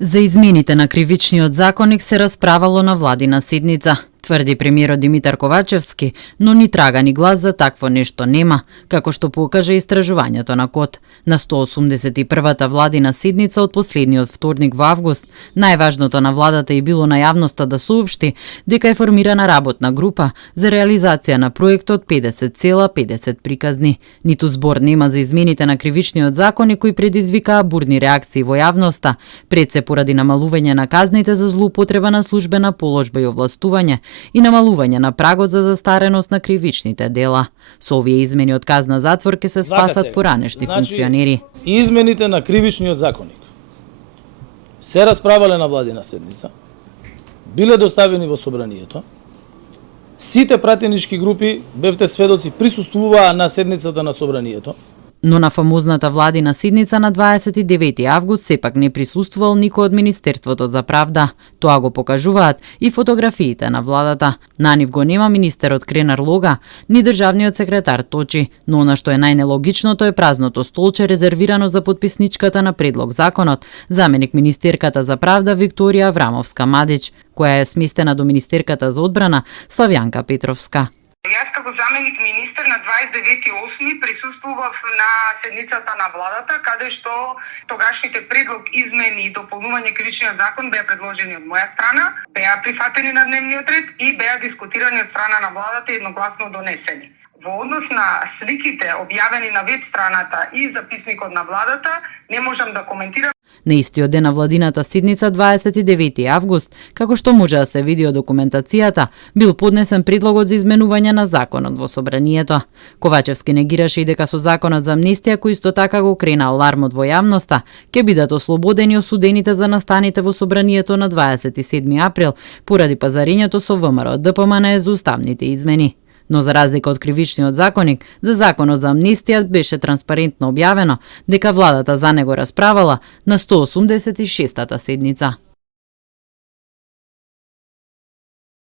За измените на кривичниот законник се расправало на владина седница, тврди премиерот Димитар Ковачевски, но ни трага ни глас за такво нешто нема, како што покаже истражувањето на КОТ. На 181-та владина седница од последниот вторник во август, најважното на владата и било на јавноста да соопшти дека е формирана работна група за реализација на проектот 50,50 приказни. Ниту збор нема за измените на кривичниот законник кои предизвикаа бурни реакции во јавноста, пред се поради намалување на казните за злоупотреба на службена положба и овластување и намалување на прагот за застареност на кривичните дела. Со овие измени од казна затвор ќе се спасат поранешни функционери. Измените на кривичниот законник се расправале на владина седница, биле доставени во собранието. Сите пратенички групи, бевте сведоци, присуствуваа на седницата на собранието. Но на фамозната владина седница на 29 август сепак не присуствувал никој од Министерството за правда. Тоа го покажуваат и фотографиите на владата. На нив го нема министерот Кренар Лога, ни државниот секретар Точи, но она што е најнелогичното е празното столче резервирано за подписничката на предлог законот, заменик министерката за правда Викторија Аврамовска-Мадич, која е сместена до министерката за одбрана Славјанка Петровска. Јас како заменик министер на 29.8 присуствував на седницата на владата, каде што тогашните предлог измени и дополнување кривичниот закон беа предложени од моја страна, беа прифатени на дневниот ред и беа дискутирани од страна на владата и едногласно донесени. Во однос на сликите објавени на веб страната и записникот на владата, не можам да коментирам. На истиот ден на владината седница 29 август, како што може да се види од документацијата, бил поднесен предлогот за изменување на законот во собранието. Ковачевски негираше и дека со законот за амнестија, кој исто така го крена алармот во јавноста, ќе бидат ослободени осудените за настаните во собранието на 27 април поради пазарењето со ВМРО ДПМН за уставните измени. Но за разлика од кривичниот законник, за законот за амнестија беше транспарентно објавено дека владата за него расправала на 186-та седница.